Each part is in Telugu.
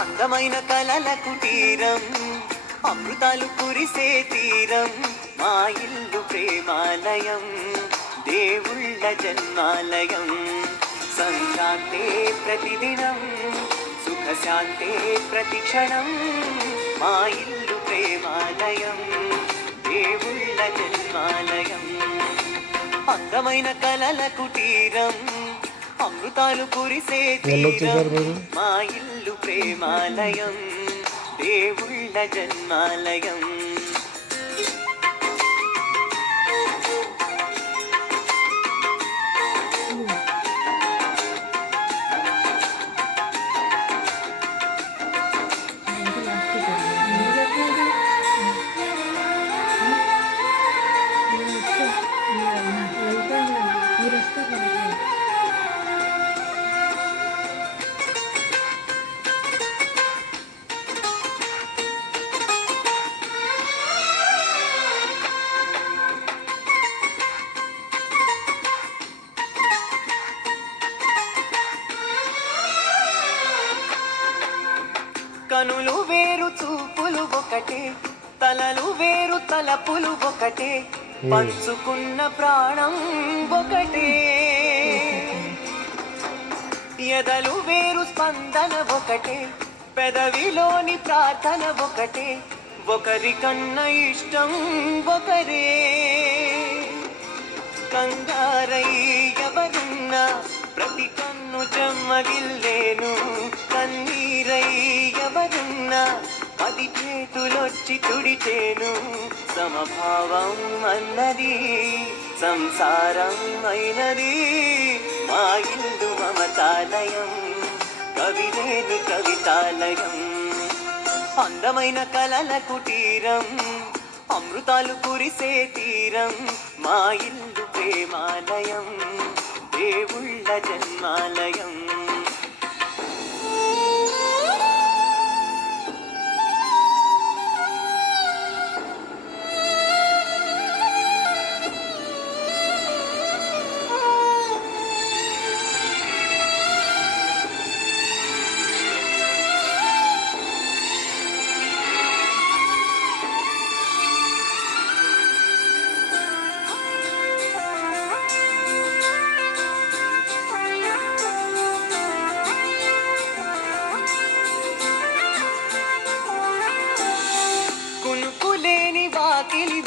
అందమైన కలల కుటీరం, అమృతాలు కురిసే తీరం, మా ఇల్లు ప్రేమాలయం, దేవుళ్ళ జన్మాలయం. సంక్రాంతే ప్రతిదినం, సుఖశాంతే ప్రతిక్షణం, మా ఇల్లు ప్రేమాలయం, దేవుళ్ళ జన్మాలయం. అందమైన కలల కుటీరం, అమృతాలు కురిసే తీరం, మా ఇల్లు ప్రేమాలయం, దేవుళ్ళ జన్మాలయం. కనులు వేరు చూపులు ఒకటే, తలలు వేరు తలపులు ఒకటే, పంచుకున్న ప్రాణం ఒకటే. ఎదలు వేరు స్పందన ఒకటే, పెదవిలోని ప్రార్థన ఒకటే, ఒకరికన్నా ఇష్టం ఒకరే. కంగారై ఎవరున్నా ప్రతి కన్ను చెమ్మగిల్లేను, కన్నీరై ఎవరున్నా పది చేతులొచ్చి తుడిచేను. సమభావం అన్నది సంసారం అయినది, మా ఇల్లు మమతాలయం, కవిలేని కవితాలయం. అందమైన కలల కుటీరం, అమృతాలు కురిసే తీరం, మా ఇల్లు ప్రేమాలయం, దేవుళ్ళ జన్మాలయం.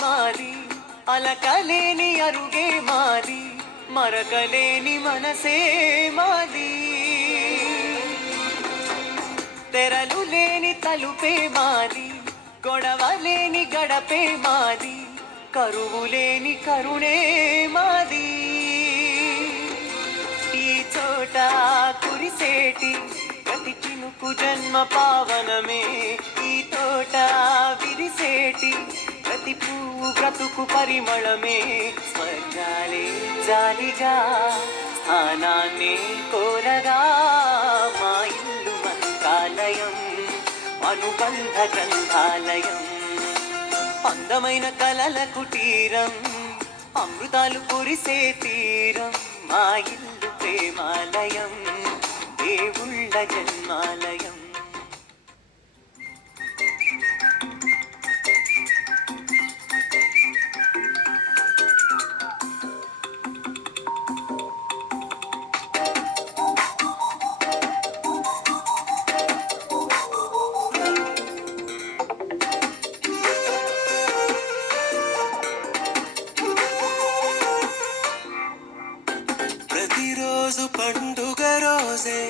మాది అలకలేని అరుగే మాది, మరకలేని మనసే మాది. తెరలు లేని తలుపే మాది, గొడవలేని గడపే మాది, కరువు లేని కరుణే మాది. ఈ చోట కురిసేటి ప్రతి చినుకు జన్మ పావనమే, ఈ తోట విరిసేటి ప్రతి పువ్వు బ్రతుకు పరిమళమే. స్వర్గాలే జాలిగా స్థానాన్ని కోరగా, మా ఇల్లు మంత్రాలయం, అనుబంధ గ్రంథాలయం. అందమైన కలల కుటీరం, అమృతాలు కురిసే తీరం, మా ఇల్లు ప్రేమాలయం, దేవుళ్ళ జన్మాలయం. ప్రతిరోజు పండుగ రోజే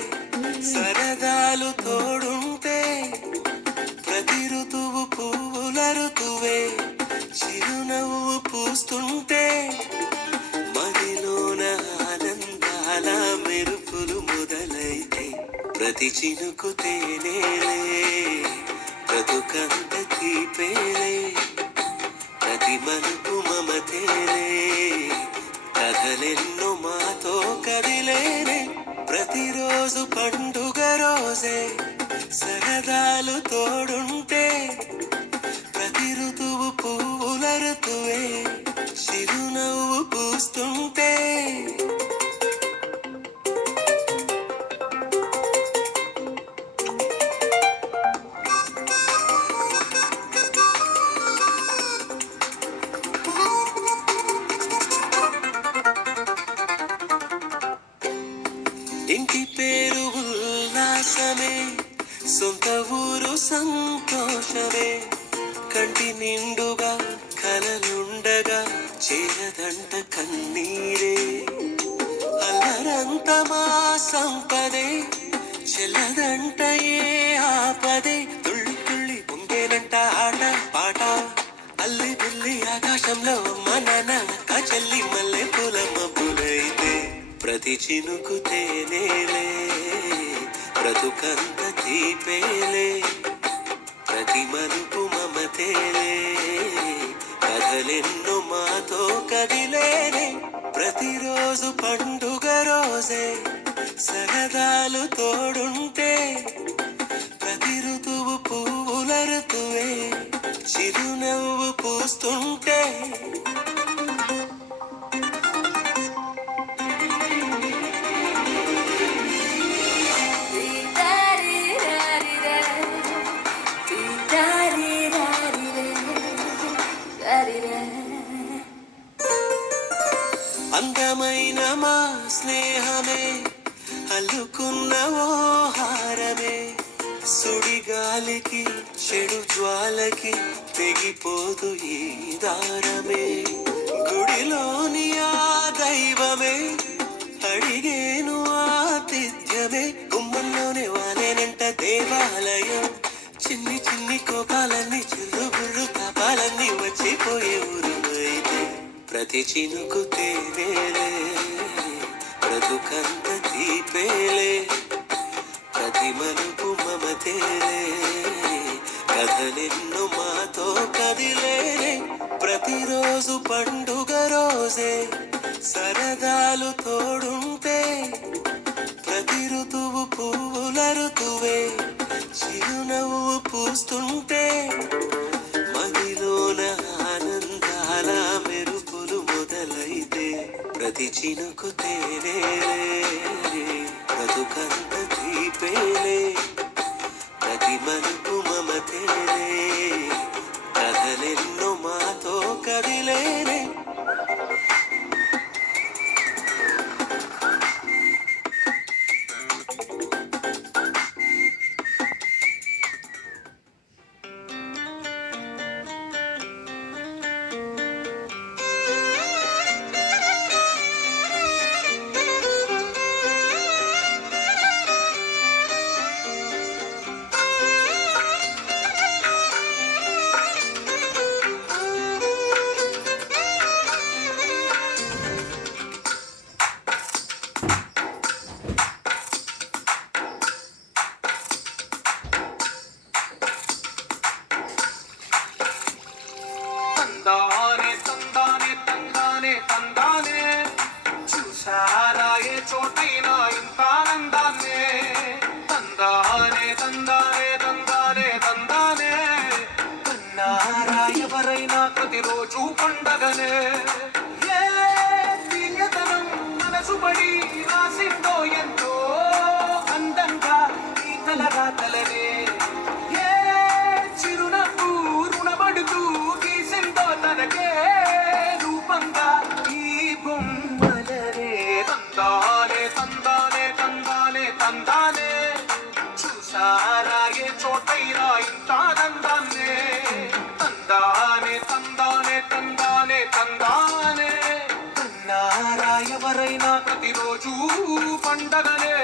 సరదాలు తోడుంటే, ప్రతి ఋతువు పువ్వుల ఋతువే చిరునవ్వు పూస్తుంటే, మదిలోన ఆనందాల మెరుపులు మొదలైతే, ప్రతి చినుకు తేనేలే బ్రతుకంత తీపేలే, ప్రతి మలుపు మమతేలే కథలెన్నో మాతో కదిలేనే. ప్రతిరోజు పండుగ రోజే సరదాలు తోడుంటే, ప్రతి ఋతువు పువ్వుల ఋతువే చిరునవ్వు పూస్తుంటే. ఉల్లాసమే సొంత ఊరు సంతోషమే కంటి నిండుగా కలలుండగా చేరదంట కన్నీరే అల్లరంత మా సంపదే చెల్లదంట ఏ ఆపదే తుళ్ళి తుళ్ళి పొంగేనంట ఆట పాట అల్లి బిల్లి ఆకాశంలో అమ్మ నాన్న అక్క చెల్లి మల్లె పూల మబ్బులైతే ప్రతి చినుకు తేనేలే బ్రతుకంత తీపేలే ప్రతి మలుపు మమతేలే కథలెన్నో మాతో కదిలేనే ప్రతిరోజు పండుగ రోజే సరదాలు తోడుంటే ప్రతి ఋతువు పువ్వుల ఋతువే చిరునవ్వు పూస్తుంటే అందమైన మా స్నేహమే అల్లుకున్న ఓ హారమే సుడిగాలికి చెడు జ్వాలకి తెగిపోదు ఈ దారమే గుడిలోని ఆ దైవమే అడిగేను ఆతిథ్యమే గుమ్మంలోనే వాలేనంట దేవాలయం చిన్ని చిన్ని కోపాలన్నీ చిల్లు బుర్రు పాపాలన్నీ వచ్చిపోయే ఊరు అయితే ప్రతి చినుకు తేవేలే బ్రతుకంత తీపేలే ప్రతి మలుపు మమతేలే కథలెన్నో మాతో కదిలేనే ప్రతిరోజు పండుగ రోజే సరదాలు తోడుంటే ప్రతి ఋతువు పువ్వుల ఋతువే చిరునవ్వు పూస్తుంటే మదిలోన ఆనందాల మెరుపులు మొదలైతే ప్రతి చినుకు తేనేలే బ్రతుకంత తీపేలే ప్రతి మలుపు మమతేలే కథలెన్నో మాతో కదిలేనే తందానే తందానే తందానే తందానే చూసారా ఏ చోటైనా ఇంత ఆనందాన్నే తందానే తందానే తందానే తందానే కన్నారా ఎవరైనా ప్రతిరోజు పండగనే ఏ తీయతనం మనసు పడి రాసిందో ఎంతో అందంగా ఈ తలరాతలనే ఏ చిరునవ్వు రుణపడుతూ గీసిందో తనకే రూపంగా ఈ బొమ్మలనే తందానే తందానే తందానే తందానే చూసారా ఏ చోటైనా ఇంత ఆనందాన్నే తందానే తందానే తందానే తందానే కన్నారా ఎవరైనా ప్రతిరోజు పండగనే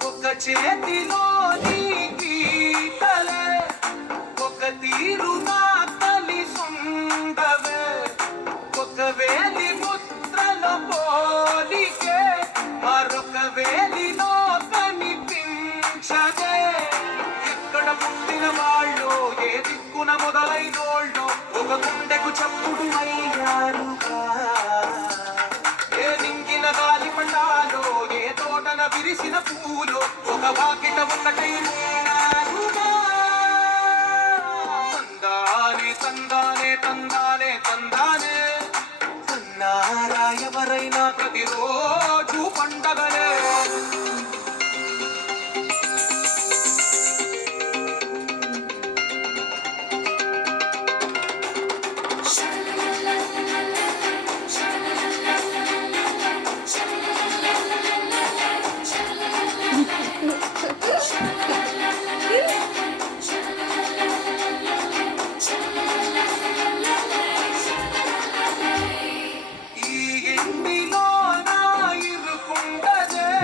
ఒక చేతిలో నీ గీతలే ఒక తీరుగా తలిసుండవే ఒక వేలి ముద్రల పోలికే మరొక వేలిలో కనిపించదే ఎక్కడ పుట్టిన వాళ్ళు ఏ దిక్కున మొదలైనోళ్ళు ఒక గుండెకు చప్పుడు అయ్యారుగా ఏ నింగిన గాలి పండాలో ఏ తోటన విరిసిన పూలు ఒక వాకిట ఒకటై ఉన్నారుగా.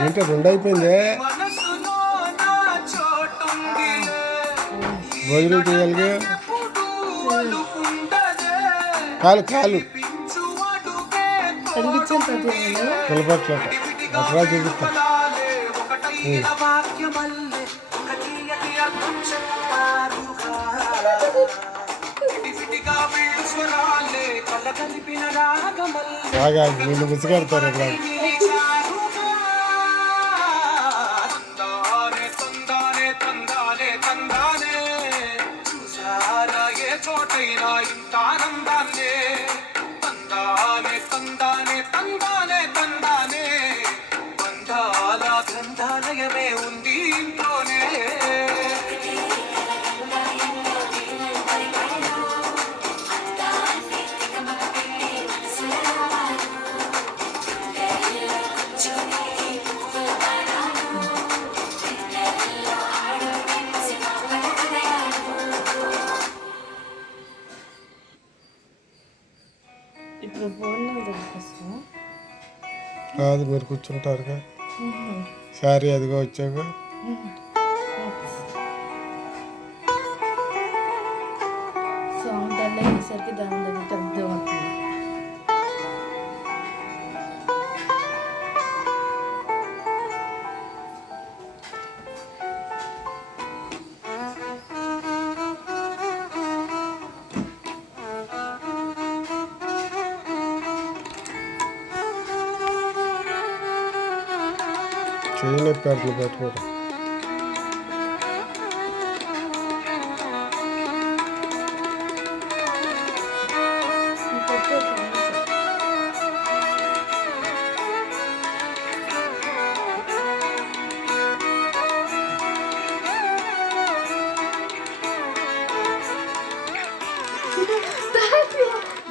ఏంటో రెండు అయిపోయిందే మనసులో నా చోటుందిలే భోజనం చేయాలిగా ఎప్పుడు అనుకుంటదే కాలు కాలు పించు అడుగే నిలబట్ల అట్లా చూపిస్తా తోలాలే ఒకటైన వాక్యమల్లే ఒక తీయటి అర్థం చెప్పారుగా విడివిడిగా వీళ్ళు స్వరాలే కళ్ళ కలిపిన రాగమల్లే బాగా వీళ్ళు ముసుగడతారు అట్లా తందానే తందానే తందానే తందానే చూసారా ఏ చోటైనా ఇంత ఆనందాన్నే తందానే తందానే తందానే తందానే బంధాల గ్రంథాలయమే ఉంది ఇంట్లోనే ఇప్పుడు ఫోన్ దొరికొస్తావా? కాదు మీరు కూర్చుంటారుగా సారీ అదిగో వచ్చాక సాంగ్ డల్ అయ్యేసరికి దాని దగ్గరికి అర్థం అవుతుంది. చేయి నొప్పి అట్లా పెట్టుకోవడం ఇంకొచ్చే ఫోన్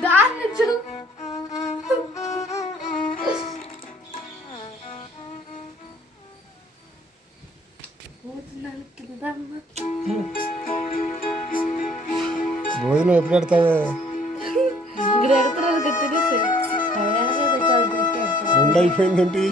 దాన్ని చూ భోజనం ఎప్పుడు పెడతావే రెండు అయిపోయిందేంటి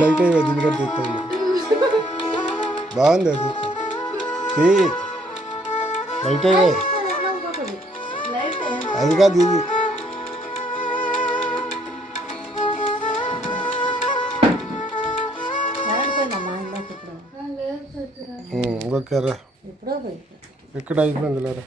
లైట్ అయ్యి దీనికంటే తెస్తాను బాగుంది అది లైట్ అయ్యే అది కాదు ఇది ఇంకొక ఎప్పుడో పోయింది. ఇక్కడ అయిపోయింది లేరా